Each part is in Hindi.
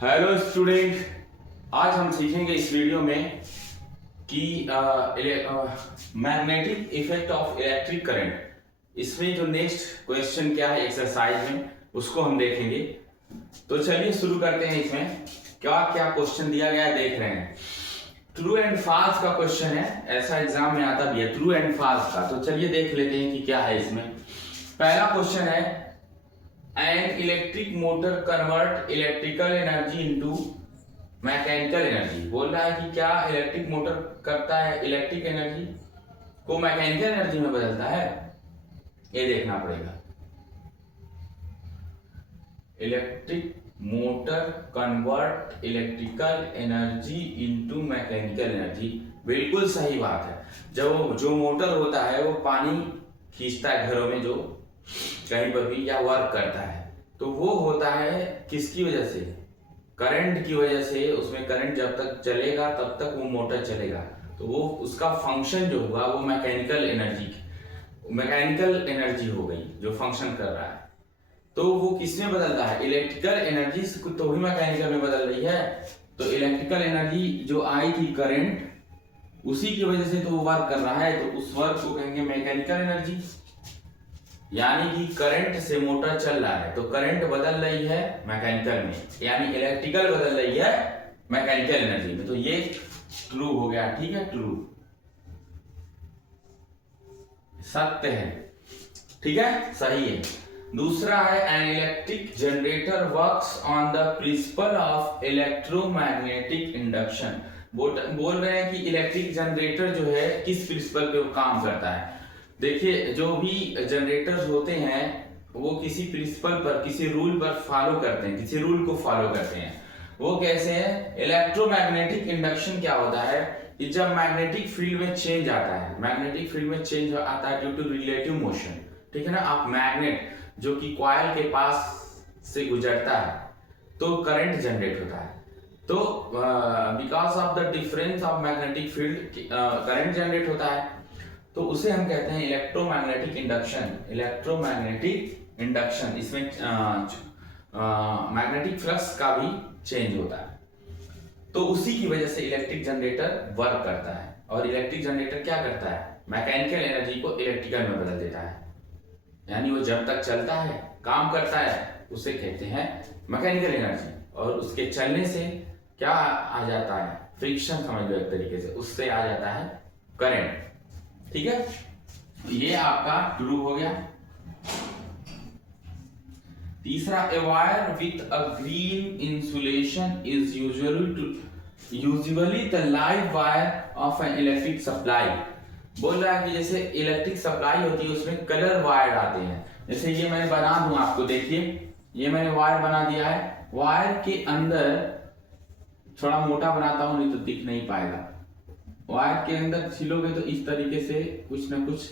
हेलो स्टूडेंट, आज हम सीखेंगे इस वीडियो में कि magnetic effect of electric current. इसमें जो नेक्स्ट क्वेश्चन क्या है एक्सरसाइज में उसको हम देखेंगे। तो चलिए शुरू करते हैं। इसमें क्या क्या क्वेश्चन दिया गया है देख रहे हैं। ट्रू एंड फॉल्स का क्वेश्चन है, ऐसा एग्जाम में आता भी है ट्रू एंड फॉल्स का। तो चलिए देख लेते हैं कि क्या है इसमें। पहला क्वेश्चन है an electric motor convert electrical energy into mechanical energy. बोल रहा है कि क्या इलेक्ट्रिक मोटर करता है इलेक्ट्रिक एनर्जी को मैकेनिकल एनर्जी में बदलता है, ये देखना पड़ेगा। Electric motor convert electrical energy into mechanical energy, बिल्कुल सही बात है। जब जो मोटर होता है वो पानी खींचता है घरों में, जो कहीं पर भी या वर्क करता है, तो वो होता है किसकी वजह से? करंट की वजह से। उसमें करंट जब तक चलेगा तब तक वो मोटर चलेगा। तो वो उसका फंक्शन जो होगा वो मैकेनिकल एनर्जी हो गई जो फंक्शन कर रहा है। तो वो किसमें बदलता है? इलेक्ट्रिकल एनर्जी तो भी मैकेनिकल में बदल रही है। तो इलेक्ट्रिकल एनर्जी जो आई थी करंट, उसी की वजह से तो वो वर्क कर रहा है, तो उस वर्क को कहेंगे मैकेनिकल एनर्जी। यानी कि करंट से मोटर चल रहा है तो करंट बदल रही है मैकेनिकल में, यानी इलेक्ट्रिकल बदल रही है मैकेनिकल एनर्जी में। तो ये ट्रू हो गया, ठीक है, ट्रू सत्य है, ठीक है, सही है। दूसरा है an electric generator works on the principle of electromagnetic induction. बोल रहे हैं कि इलेक्ट्रिक जनरेटर जो है किस प्रिंसिपल पे काम करता है। देखिए, जो भी जनरेटर्स होते हैं वो किसी प्रिंसिपल पर, किसी रूल पर फॉलो करते हैं, किसी रूल को फॉलो करते हैं। वो कैसे है? इलेक्ट्रोमैग्नेटिक इंडक्शन क्या होता है कि जब मैग्नेटिक फील्ड में चेंज आता है, मैग्नेटिक फील्ड में चेंज आता है ड्यू टू रिलेटिव मोशन, ठीक है ना। आप मैग्नेट जो कि कॉइल के पास से गुजरता है तो करंट जनरेट होता है। तो because of the difference of magnetic field current generate होता है, तो उसे हम कहते हैं इलेक्ट्रोमैग्नेटिक इंडक्शन। इलेक्ट्रोमैग्नेटिक इंडक्शन, इसमें मैग्नेटिक फ्लक्स का भी चेंज होता है। तो उसी की वजह से इलेक्ट्रिक जनरेटर वर्क करता है। और इलेक्ट्रिक जनरेटर क्या करता है? मैकेनिकल एनर्जी को इलेक्ट्रिकल में बदल देता है। यानी वो जब तक चलता है, काम करता है, उसे कहते हैं मैकेनिकल एनर्जी। और उसके चलने से क्या आ जाता है? फ्रिक्शन, समझ लो एक तरीके से, उससे आ जाता है करंट, ठीक है। ये आपका ट्रू हो गया। तीसरा, a wire with a green insulation is usually the live wire of an electric supply. बोल रहा है कि जैसे इलेक्ट्रिक सप्लाई होती है उसमें कलर वायर आते हैं। जैसे ये मैंने बना दूं आपको, देखिए ये मैंने वायर बना दिया है। वायर के अंदर थोड़ा मोटा बनाता हूं नहीं तो दिख नहीं पाएगा। वायर के अंदर छिलोगे तो इस तरीके से कुछ ना कुछ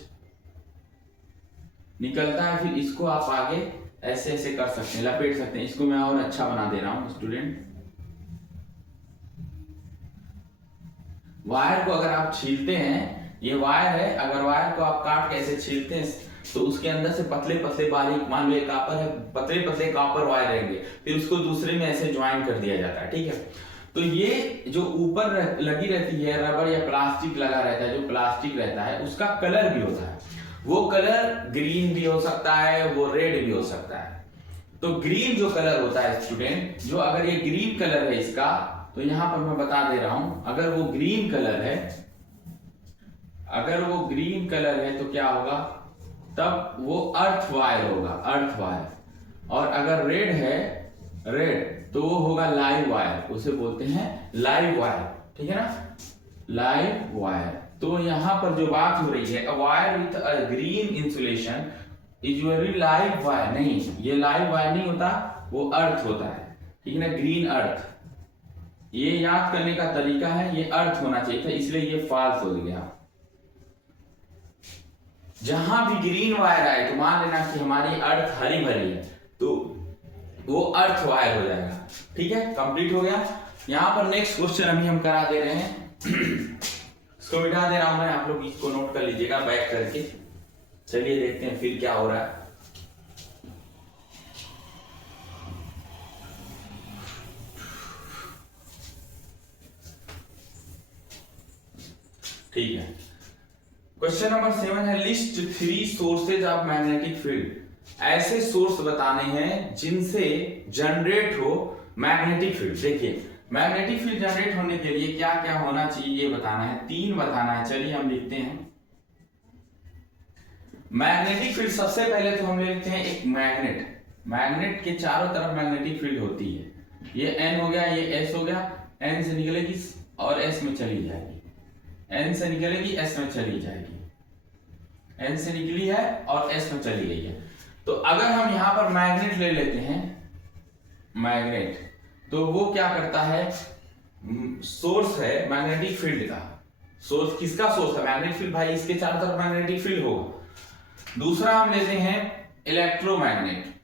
निकलता है। फिर इसको आप आगे ऐसे ऐसे कर सकते हैं, लपेट सकते हैं। इसको मैं और अच्छा बना दे रहा हूं स्टूडेंट। वायर को अगर आप छीलते हैं, ये वायर है, अगर वायर को आप काट के ऐसे छीलते हैं तो उसके अंदर से पतले पतले बारीक, मान लो एक कापर है, पतले पतले कापर वायर रहेंगे, फिर उसको दूसरे में ऐसे ज्वाइन कर दिया जाता है, ठीक है। तो ये जो ऊपर लगी रहती है रबर या प्लास्टिक लगा रहता है, जो प्लास्टिक रहता है उसका कलर भी होता है। वो कलर ग्रीन भी हो सकता है, वो रेड भी हो सकता है। तो ग्रीन जो कलर होता है स्टूडेंट, जो अगर ये ग्रीन कलर है इसका, तो यहां पर मैं बता दे रहा हूं, अगर वो ग्रीन कलर है, अगर वो ग्रीन कलर है तो क्या होगा? तब वो अर्थ वायर होगा, अर्थ वायर। और अगर रेड है, रेड, तो वो होगा लाइव वायर, उसे बोलते हैं लाइव वायर, ठीक है ना, लाइव वायर। तो यहां पर जो बात हो रही है, a wire with a green insulation usually live wire, नहीं, ये लाइव वायर नहीं होता, वो अर्थ होता है, ठीक है ना, ग्रीन अर्थ। ये याद करने का तरीका है, ये अर्थ होना चाहिए था, इसलिए ये फॉल्स हो गया। जहां भी ग्रीन वायर आए तो मान लेना कि हमारी अर्थ हरी भरी है, तो वो अर्थ वायर हो जाएगा, ठीक है, कंप्लीट हो गया। यहां पर नेक्स्ट क्वेश्चन अभी हम करा दे रहे हैं, इसको मिटा दे रहा हूं मैं, आप लोग इसको नोट कर लीजिएगा बैक करके। चलिए देखते हैं फिर क्या हो रहा है। ठीक है। क्वेश्चन नंबर 7 है list 3 sources of magnetic field. ऐसे सोर्स बताने हैं जिनसे जनरेट हो मैग्नेटिक फील्ड। देखिए मैग्नेटिक फील्ड जनरेट होने के लिए क्या क्या होना चाहिए ये बताना है, 3 बताना है। चलिए हम लिखते हैं मैग्नेटिक फील्ड। सबसे पहले तो हम लेते हैं एक मैग्नेट। मैग्नेट के चारों तरफ मैग्नेटिक फील्ड होती है। ये N हो गया, ये S हो गया, N से निकलेगी और S में चली जाएगी, N से निकलेगी S में चली जाएगी, N से निकली है और S में चली गई है। तो अगर हम यहां पर मैग्नेट ले लेते हैं, मैग्नेट, तो वो क्या करता है, सोर्स है मैग्नेटिक फील्ड का। सोर्स किसका सोर्स है? Magnetic field. भाई इसके चारों तरफ मैग्नेटिक फील्ड होगा। दूसरा हम लेते हैं इलेक्ट्रोमैग्नेट।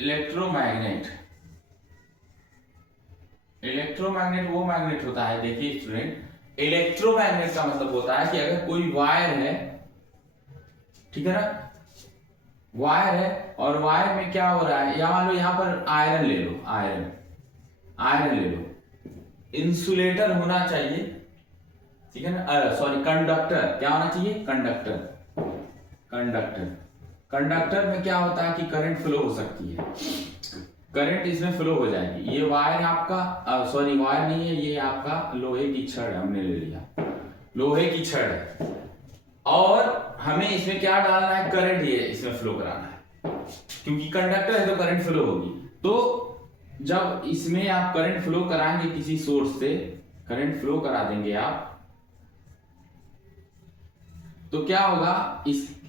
इलेक्ट्रोमैग्नेट, इलेक्ट्रोमैग्नेट वो मैग्नेट होता है, देखिए स्टूडेंट, इलेक्ट्रोमैग्नेट का मतलब होता है कि अगर कोई वायर है, ठीक है ना, वायर है और वायर में क्या हो रहा है, या मान लो यहां पर आयरन ले लो, आयरन ले लो, इंसुलेटर होना चाहिए, ठीक है ना, सॉरी कंडक्टर, क्या होना चाहिए, कंडक्टर। कंडक्टर में क्या होता है कि करंट फ्लो हो सकती है, करंट इसमें फ्लो हो जाएगी। ये वायर आपका, सॉरी वायर नहीं है, ये आपका लोहे की छड़ है, हमने ले लिया, लोहे की छड़ है, और हमें इसमें क्या डालना है, करंट ये इसमें फ्लो कराना है, क्योंकि कंडक्टर है तो करंट फ्लो होगी। तो जब इसमें आप करंट फ्लो कराएंगे, किसी सोर्स से करंट फ्लो करा देंगे आप, तो क्या होगा,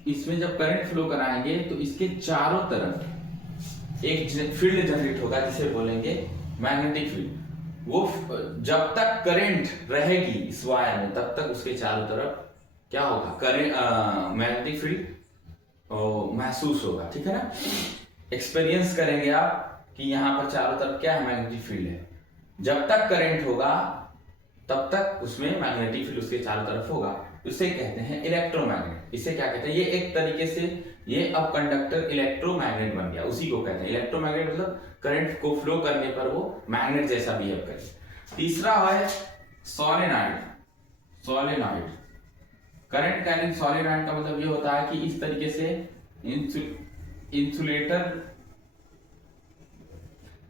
इसमें जब करंट फ्लो कराएंगे तो इसके चारों तरफ एक फील्ड जनरेट होगा जिसे बोलेंगे मैग्नेटिक फील्ड। वो जब तक करंट रहेगी इस वायर में तब तक उसके चारों तरफ क्या होगा, करंट, मैग्नेटिक फील्ड महसूस होगा, ठीक है ना। एक्सपीरियंस करेंगे आप कि यहाँ पर चारों तरफ क्या है, मैग्नेटिक फील्ड है। जब तक करंट होगा तब तक उसमें मैग्नेटिक फील्ड उसके चारों तरफ होगा, उसे कहते हैं इलेक्ट्रोमैग्नेट। इसे क्या कहते हैं, ये एक तरीके से ये अब कंडक्टर इलेक्ट्रोमैग्नेट बन गया, उसी को कहते हैं इलेक्ट्रोमैग्नेट, मतलब करंट को फ्लो करने पर वो मैग्नेट जैसा बिहेव करे। तीसरा है solenoid. Solenoid, current carrying solenoid का मतलब ये होता है कि इस तरीके से इंसुलेटर,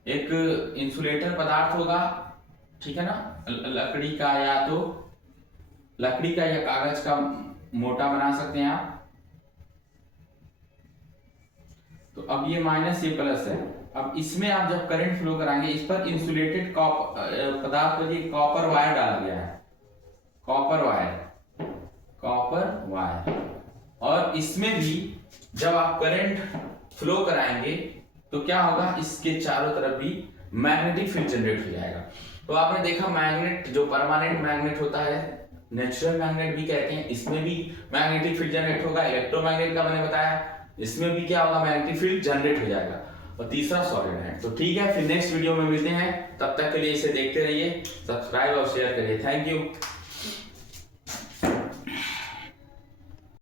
एक इंसुलेटर पदार्थ होगा, ठीक है ना, लकड़ी का, या तो लकड़ी का या कागज का मोटा बना सकते हैं आप। तो अब ये माइनस, ये प्लस है। अब इसमें आप जब करंट फ्लो कराएंगे, इस पर इंसुलेटेड पदार्थ पर ये कॉपर वायर डाला गया है, कॉपर वायर, और इसमें भी जब आप करंट फ्लो कराएंगे तो क्या होगा, इसके चारों तरफ भी मैग्नेटिक फील्ड जनरेट हो जाएगा। तो आपने देखा मैग्नेट जो परमानेंट मैग्नेट होता है, नेचुरल मैग्नेट भी कहते हैं, इसमें भी मैग्नेटिक फील्ड जनरेट होगा। इलेक्ट्रोमैग्नेट का मैंने बताया, इसमें भी क्या होगा, मैग्नेटिक फील्ड जनरेट हो जाएगा। और तीसरा सॉलिनॉइड। तो ठीक है, फिर नेक्स्ट वीडियो में मिलते हैं, तब तक के लिए इसे देखते रहिए, सब्सक्राइब और शेयर करिए। Thank you.